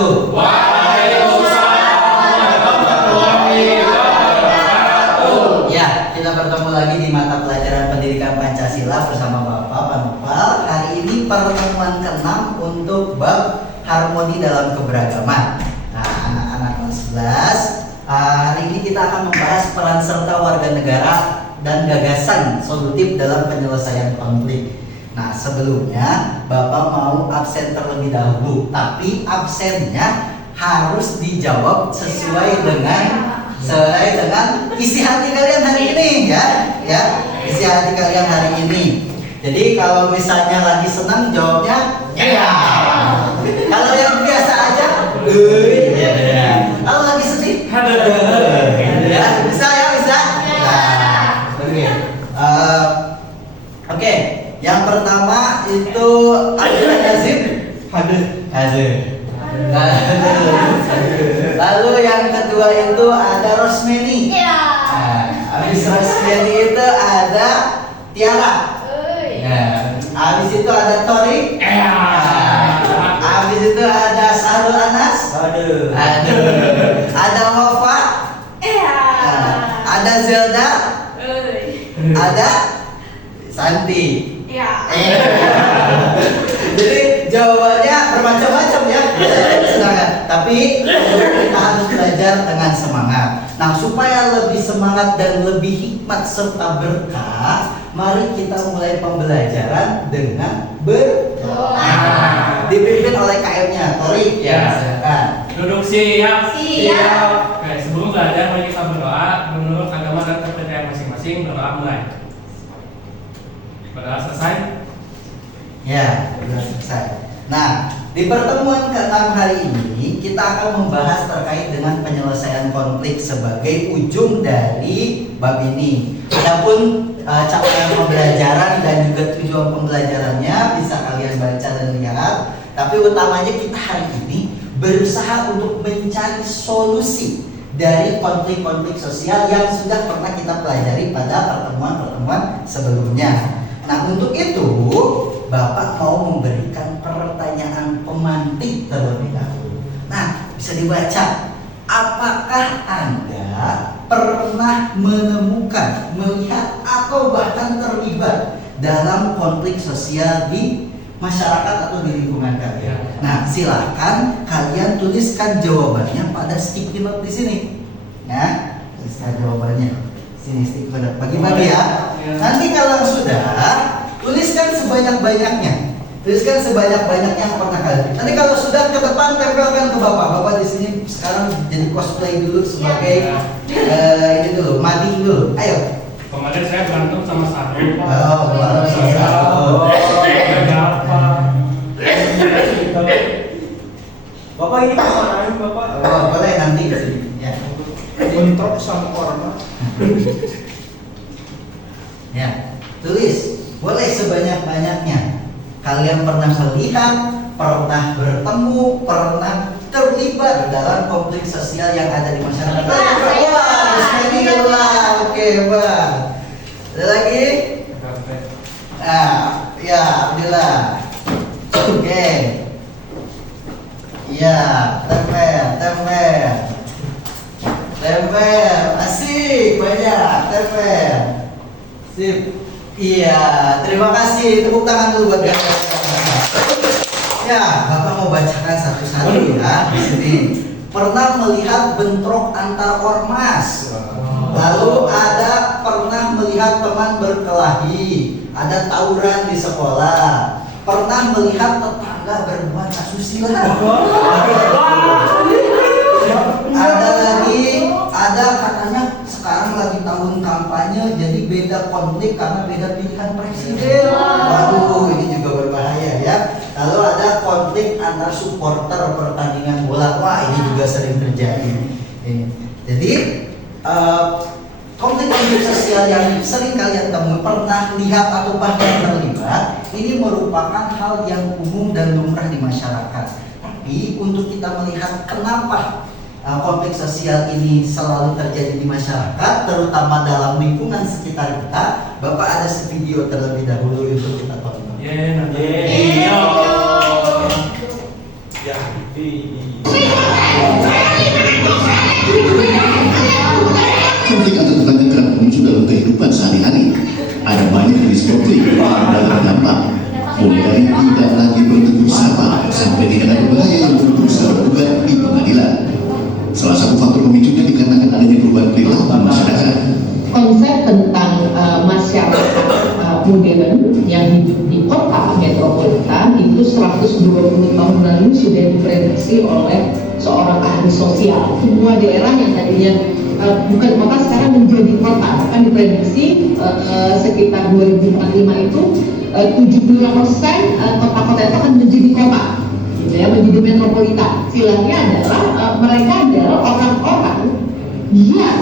wabarakatuh. Waalaikumsalam warahmatullahi wabarakatuh. Ya, kita bertemu lagi di mata pelajaran pendidikan Pancasila bersama Bapak Panupal. Hari ini pertemuan ke-6 untuk bab harmoni dalam keberagaman. Nah, anak-anak kelas 11, hari ini kita akan membahas peran serta warga negara dan gagasan solutif dalam penyelesaian konflik. Nah, sebelumnya Bapak mau absen terlebih dahulu, tapi absennya harus dijawab sesuai dengan isi hati kalian hari ini, ya, isi hati kalian hari ini. Jadi kalau misalnya lagi senang jawabnya ya. Kalau yang biasa aja, ya. Kalau lagi sedih, ya, bisa ya, bisa. Nah, oke. Yang pertama itu Abdul Azim. Lalu yang kedua itu ada Rosmeni. Habis Rosmeni itu ada Tiara. Habis itu ada Tori. Habis itu ada Sahrul Anas. Ada Wafa. Ada Zelda. Ada Santi. Jadi jawabannya bermacam-macam ya. Tapi kita harus belajar dengan semangat. Nah, supaya lebih semangat dan lebih hikmat serta berkah, mari kita mulai pembelajaran dengan berdoa. Dipimpin oleh KM-nya, Tori. Ya. Silakan. Duduk siap. Siap. Oke, sebelum belajar mari kita berdoa menurut agama dan kepercayaan masing-masing. Berdoa mulai. Berdoa selesai. Ya, sudah selesai. Nah, di pertemuan ke-6 hari ini kita akan membahas terkait dengan penyelesaian konflik sebagai ujung dari bab ini. Adapun capaian pembelajaran dan juga tujuan pembelajarannya bisa kalian baca dan lihat. Tapi utamanya kita hari ini berusaha untuk mencari solusi dari konflik-konflik sosial yang sudah pernah kita pelajari pada pertemuan-pertemuan sebelumnya. Nah, untuk itu Bapak mau memberikan pertanyaan pemantik terlebih dahulu. Nah, bisa dibaca. Apakah Anda pernah menemukan, melihat, atau bahkan terlibat dalam konflik sosial di masyarakat atau di lingkungan kalian? Nah, silahkan kalian tuliskan jawabannya pada sticky note di sini. Ya, tuliskan jawabannya. Sini sticky note. Bagi-bagi ya. Nanti kalau sudah, tuliskan sebanyak-banyaknya. Tuliskan sebanyak-banyaknya yang pernah kali. Nanti kalau sudah ke depan tempelkan ke Bapak. Bapak di sini sekarang jadi cosplay dulu sebagai ini dulu, mading dulu. Ayo. Kemarin saya berantem sama Sahrul. Berantem sama Sahrul. Apa? Bapak ini pertanyaan Bapak. Boleh nanti ke sini. Ya. Bentrok sama ormas. Ya, tulis. Boleh sebanyak-banyaknya. Kalian pernah melihat, pernah bertemu, pernah terlibat dalam konflik sosial yang ada di masyarakat. Wah, ini lah. Oke, Bang. Ada lagi? Ya, Abdillah. Oke. Ya, tempel. Asik, banyak tempel. Sip. Iya, terima kasih. Tepuk tangan dulu buat kalian. Ya, Bapak mau bacakan satu-satu ya di sini. Pernah melihat bentrok antar ormas. Lalu ada pernah melihat teman berkelahi, ada tawuran di sekolah. Pernah melihat tetangga berbuat asusila. Ada katanya sekarang lagi tahun kampanye, jadi beda konflik karena beda pilihan presiden. Waduh, ini juga berbahaya ya. Lalu ada konflik antar supporter pertandingan bola. Wah, ini juga sering terjadi. Jadi konflik-konflik sosial yang sering kalian temui, pernah lihat atau bahkan terlibat, ini merupakan hal yang umum dan lumrah di masyarakat. Tapi untuk kita melihat kenapa konflik sosial ini selalu terjadi di masyarakat, terutama dalam lingkungan sekitar kita, Bapak ada video terlebih dahulu untuk kita tonton. Ya, nanti. Ya, Konflik antar tetangga kerap muncul dalam kehidupan sehari-hari. Ada banyak jenis konflik yang beragam dampak, mulai dari tidak lagi bertegur sapa sampai tindakan berbahaya yang berusaha tergugat di pengadilan. Salah satu faktor pemicunya dikarenakan adanya perubahan perilaku masyarakat. Konsep tentang masyarakat modern yang hidup di kota metropolitan itu 120 tahun lalu sudah diprediksi oleh seorang ahli sosial. Semua daerah yang tadinya bukan kota sekarang menjadi kota, akan diprediksi sekitar 2045 itu 75% kota-kota itu akan menjadi kota, gitu ya, menjadi metropolitan. Silahnya adalah mereka adalah orang-orang yang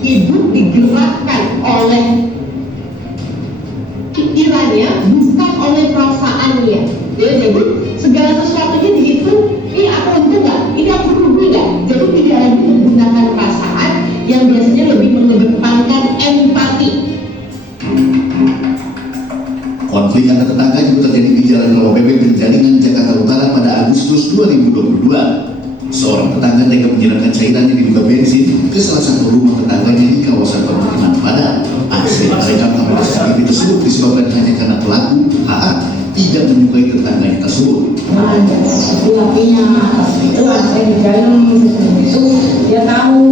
hidup digerakkan oleh pikirannya, bukan oleh perasaannya. Ya, jadi segala sesuatunya dihitung, ini aku untung nggak, ini aku rugi nggak. Jadi tidak lagi menggunakan perasaan yang biasanya lebih mengedepankan empati. Konflik antar tetangga juga terjadi di Jalan Rawa Bebek Penjaringan, Jakarta Utara pada Agustus 2022. Seorang tetangga tega menyiramkan cairan yang diduga bensin ke salah satu rumah tetangganya di kawasan permukiman Padang. Aksi yang merekam kamera CCTV tersebut disebabkan hanya karena pelaku HA tidak menyukai tetangganya tersebut. Lakinya itu saya di dalam itu dia tahu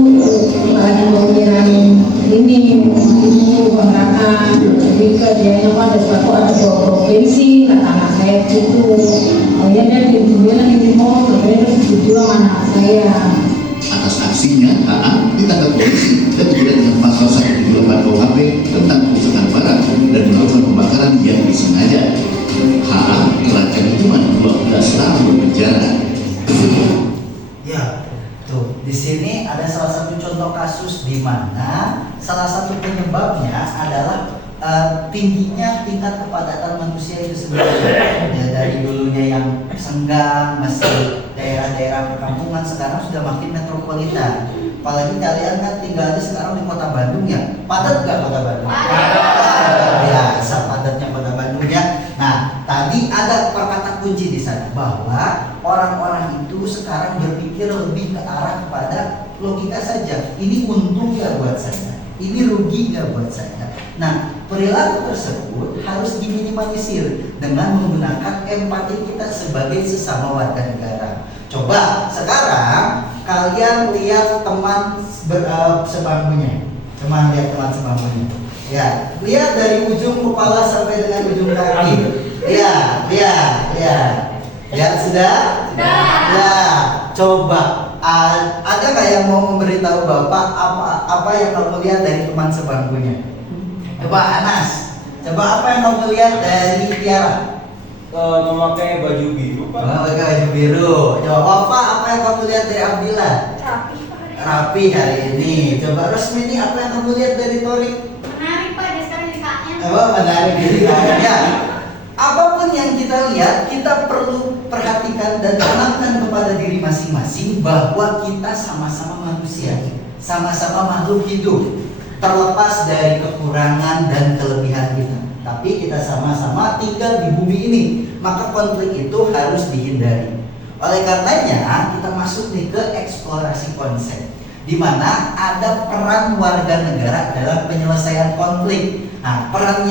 lagi mau nyiram ini kontrakan, jadi ke dia ada suatu ada provinsi kata anak saya gitu. Oh ya dia bilang ini mau terus dijual anak saya. Atas aksinya, AA ditangkap polisi dan dijerat dengan pasal 178 KUHP tentang perusahaan barang dan melakukan pembakaran yang disengaja. AA terancam hukuman 12 tahun penjara. Ya, tuh di sini ada salah satu contoh kasus di mana salah satu penyebabnya adalah tingginya tingkat kepadatan manusia itu sendiri. Ya, dari dulunya yang senggang, masih daerah-daerah perkampungan, sekarang sudah makin metropolitan. Apalagi kalian kan tinggalnya sekarang di kota Bandung ya. Padat nggak kota Bandung? Padat. Biasa padatnya kota Bandung ya. Nah, tadi ada kata kunci di sana bahwa orang-orang itu sekarang berpikir lebih ke arah kepada logika saja. Ini untung nggak buat saya? Ini rugi nggak buat saya? Nah, perilaku tersebut harus diminimalisir dengan menggunakan empati kita sebagai sesama warga negara. Coba sekarang kalian lihat teman sebangkunya. Cuma lihat teman sebangkunya. Ya, lihat dari ujung kepala sampai dengan ujung kaki. Ya, lihat sudah? Ya, coba ada nggak yang mau memberitahu Bapak apa yang kamu lihat dari teman sebangkunya? Coba Anas, coba apa yang kamu lihat dari Tiara? Memakai baju biru, Pak. Memakai baju biru. Coba apa yang kamu lihat dari Abdillah? Rapi hari ini. Coba Rosmini, apa yang kamu lihat dari Tori? Menarik Pak, dia sekarang jadi kakaknya. Oh, menarik diri ya. Apapun yang kita lihat, kita perlu perhatikan dan tanamkan kepada diri masing-masing bahwa kita sama-sama manusia, sama-sama makhluk hidup, terlepas dari kekurangan dan kelebihan kita. Tapi kita sama-sama tinggal di bumi ini, maka konflik itu harus dihindari. Oleh karenanya, kita masuk nih ke eksplorasi konsep, di mana ada peran warga negara dalam penyelesaian konflik. Nah, peran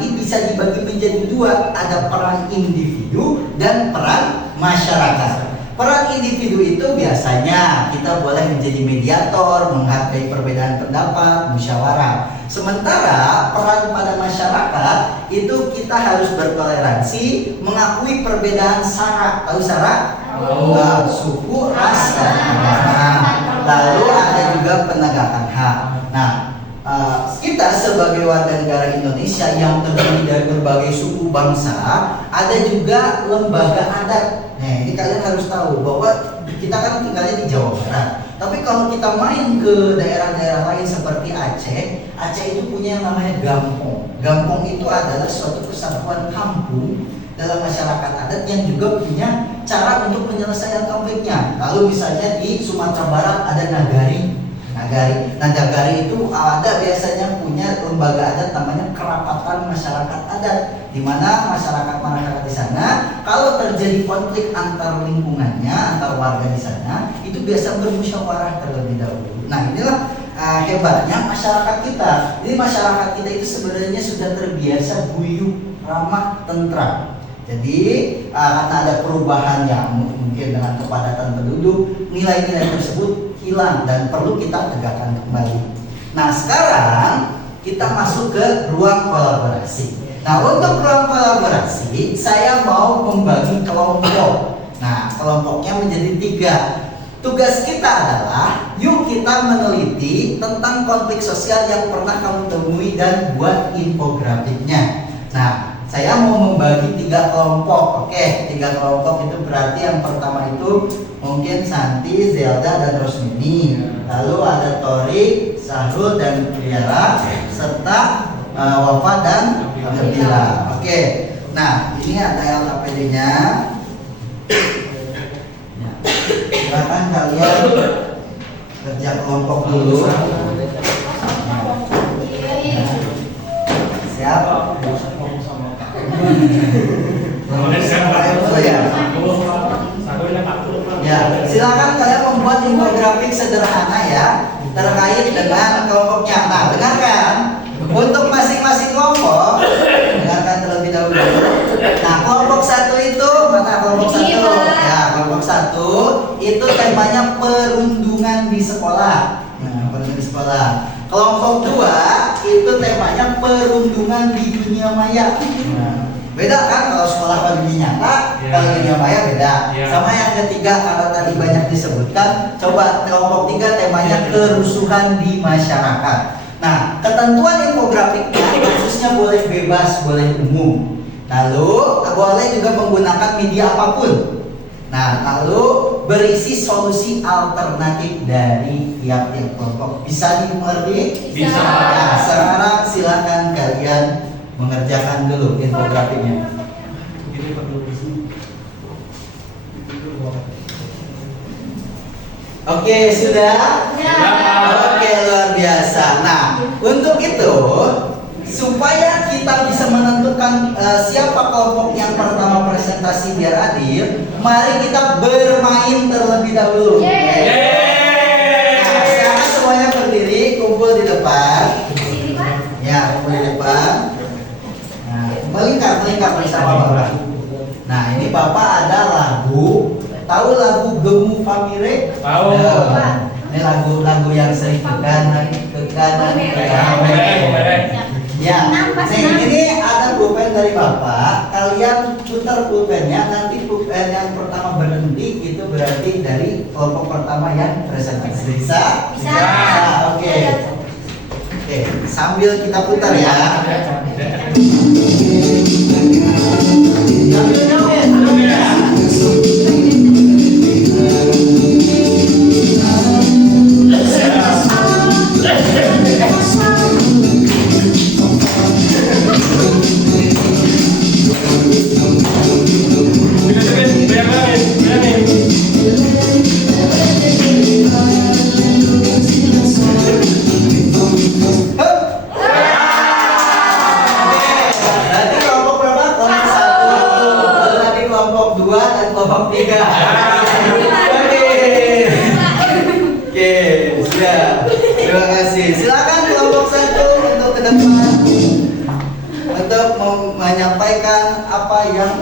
ini bisa dibagi menjadi dua, ada peran individu dan peran masyarakat. Peran individu itu biasanya kita boleh menjadi mediator, menghargai perbedaan pendapat, musyawarah. Sementara peran pada masyarakat itu kita harus bertoleransi, mengakui perbedaan syarat. Tahu syarat? Suku, ras, dan agama. Lalu ada juga penegakan hak. Nah, kita sebagai warga negara Indonesia yang terdiri dari berbagai suku bangsa, ada juga lembaga adat. Nah, ini kalian harus tahu bahwa kita kan tinggalnya di Jawa Barat. Tapi kalau kita main ke daerah-daerah lain seperti Aceh, Aceh itu punya yang namanya gampong. Gampong itu adalah suatu kesatuan kampung dalam masyarakat adat yang juga punya cara untuk menyelesaikan konfliknya. Lalu misalnya di Sumatera Barat ada nagari. Nagari. Nah, Nagari itu ada biasanya punya lembaga adat namanya kerapatan masyarakat adat, di mana masyarakat di sana kalau terjadi konflik antar lingkungannya, antar warga di sana, itu biasa bermusyawarah terlebih dahulu. Nah, inilah hebatnya masyarakat kita. Jadi masyarakat kita itu sebenarnya sudah terbiasa guyup, ramah, tentram. Jadi karena ada perubahan yang mungkin dengan kepadatan penduduk, nilai-nilai tersebut hilang dan perlu kita tegakkan kembali. Nah, sekarang kita masuk ke ruang kolaborasi. Nah, untuk ruang kolaborasi saya mau membagi kelompok. Nah, kelompoknya menjadi 3. Tugas kita adalah yuk kita meneliti tentang konflik sosial yang pernah kamu temui dan buat infografiknya. Nah, saya mau membagi 3 kelompok. Oke, 3 kelompok itu berarti yang pertama itu mungkin Santi, Zelda, dan Rosmini. Lalu ada Tori, Sahrul, dan Tiara, serta Wafa dan Nabila. Oke, nah ini ada LKPD-nya. Silakan kalian kerja kelompok dulu. Siap? Ya, silakan kalian membuat infografik sederhana ya terkait dengan kelompoknya. Nah, dengarkan. Untuk masing-masing kelompok, dengarkan terlebih dahulu. Nah, kelompok 1 itu mana kelompok 1? Ya, kelompok 1 itu temanya perundungan di sekolah. Nah, perundungan di sekolah. Kelompok 2 itu temanya perundungan di dunia maya. Nah, beda kan kalau sekolah pada dunia nyata, kalau dunia maya beda. Sama yang ketiga karena tadi banyak disebutkan, coba kelompok 3 temanya kerusuhan di masyarakat. Nah, ketentuan infografiknya khususnya boleh bebas, boleh umum. Lalu boleh juga menggunakan media apapun. Nah, lalu berisi solusi alternatif dari tiap-tiap kelompok. Bisa dimengerti? Bisa. Nah, sekarang silakan kalian mengerjakan dulu infografiknya. Oke, sudah? Ya. Oke, luar biasa. Nah, untuk itu supaya kita bisa menentukan siapa kelompok yang pertama presentasi biar adil, mari kita bermain terlebih dahulu. Nah, sekarang semuanya berdiri, kumpul di depan. Sini, Pak. Ya, kumpul di depan. Nah, melingkar bersama Bapak. Nah, ini Bapak ada lagu. Tahu lagu Gemu Famire? Tahu. Nah, ini lagu yang sering ke kanan. Ya, nih ini ada pulpen dari Bapak. Kalian putar pulpennya. Nanti pulpen yang pertama berhenti itu berarti dari kelompok pertama yang presentasi. Bisa? Bisa. Oke. Oke, sambil kita putar ya. Nanti kelompok berapa? Kelompok 1. Nanti kelompok 2 dan kelompok 3. Oke, siap. Terima kasih. Silakan kelompok 1 untuk ke depan untuk menyampaikan apa yang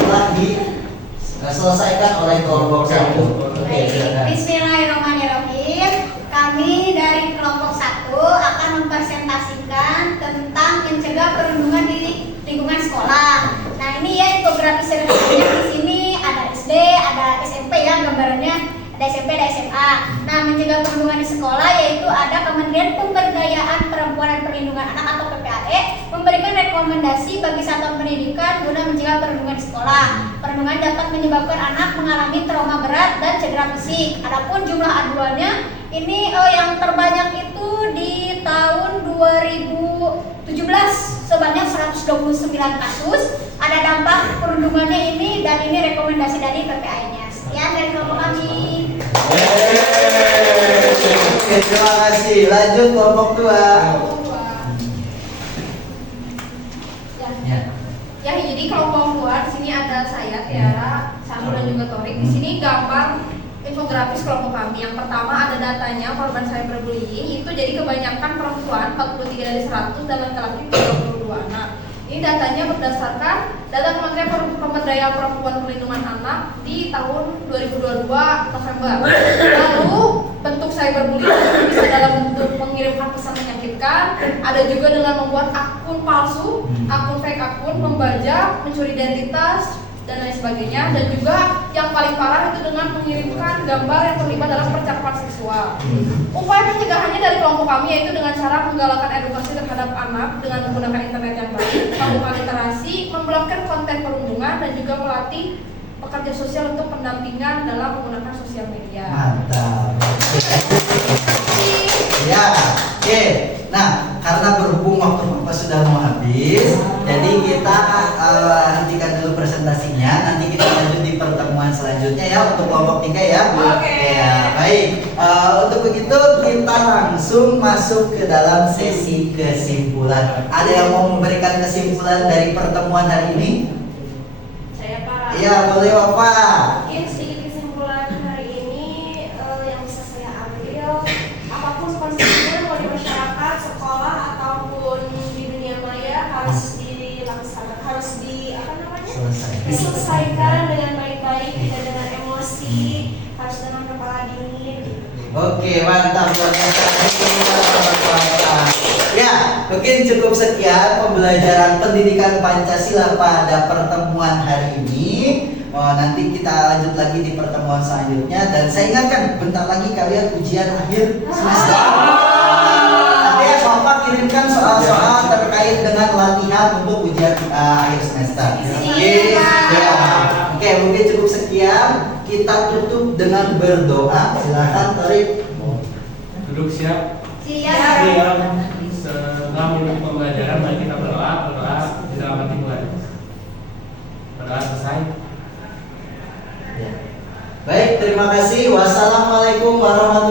telah diselesaikan oleh kelompok 1. Oke, silakan. Bismillahirrahmanirrahim. Kami dari kelompok 1 akan mempresentasikan tentang mencegah perundungan di lingkungan sekolah. Nah, ini ya infografis sederhananya. Di sini ada SD, ada SMP ya gambarannya. Ada SMP, ada SMA. Nah, mencegah perundungan di sekolah yaitu ada Kementerian Pemberdayaan Perempuan dan Perlindungan Anak atau PPAD memberikan rekomendasi bagi satuan pendidikan guna mencegah perundungan di sekolah. Perundungan dapat menyebabkan anak mengalami trauma berat dan cedera fisik. Adapun jumlah aduannya ini yang terbanyak itu di tahun 2017 sebanyak 129 kasus. Ada dampak perundungannya ini dan ini rekomendasi dari PPAD-nya. Sekian dari kelompok kami. Oke, terima kasih. Lanjut kelompok 2. Ya. Ya, jadi kelompok 2 di sini ada saya, Tiara, Sanu dan juga Torik. Di sini gambar infografis kelompok kami. Yang pertama ada datanya korban cyberbullying itu jadi kebanyakan perempuan 43 dari 100 dan laki-laki 32. Nah, ini datanya berdasarkan data Kementerian Pemberdayaan Perempuan Perlindungan Anak di tahun 2022 November. Lalu bentuk cyberbullying bisa dalam bentuk mengirimkan pesan menyakitkan, ada juga dengan membuat akun palsu, akun fake akun, membajak, mencuri identitas dan lain sebagainya, dan juga yang paling parah itu dengan mengirimkan gambar yang terlibat dalam percakapan seksual. Upaya pencegahannya dari kelompok kami yaitu dengan cara menggalakkan edukasi terhadap anak dengan menggunakan internet yang baik, melakukan literasi, memblokir konten perundungan, dan juga melatih pekerja sosial untuk pendampingan dalam menggunakan sosial media. Mantap. Ya, oke. Nah, karena berhubung waktu Bapak sudah mau habis, jadi kita hentikan dulu presentasinya. Nanti kita lanjut di pertemuan selanjutnya ya untuk kelompok 3 ya. Oke. Ya, baik. Untuk begitu kita langsung masuk ke dalam sesi kesimpulan. Ada yang mau memberikan kesimpulan dari pertemuan hari ini? Saya para. Iya, boleh Bapak. Mungkin sedikit kesimpulan hari ini yang bisa saya ambil, apapun kondisinya mau di masyarakat, sekolah ataupun di dunia maya harus dilaksanakan, harus diselesaikan dengan baik-baik, tidak dengan emosi, harus dengan kepala dingin. Oke, mantap luar biasa. Ya, mungkin cukup sekian pembelajaran pendidikan Pancasila pada pertemuan hari ini. Nanti kita lanjut lagi di pertemuan selanjutnya, dan saya ingatkan bentar lagi kalian ujian akhir semester. Nanti ya Bapak kirimkan soal-soal terkait dengan latihan untuk ujian akhir semester. Yes, ya. Oke, mungkin cukup sekian. Kita tutup dengan berdoa. Silakan Torik. Duduk siap. Siap. Setelah mengikuti pembelajaran, mari kita berdoa di dalam hati mulai. Berdoa selesai. Ya. Baik, terima kasih. Wassalamualaikum warahmatullahi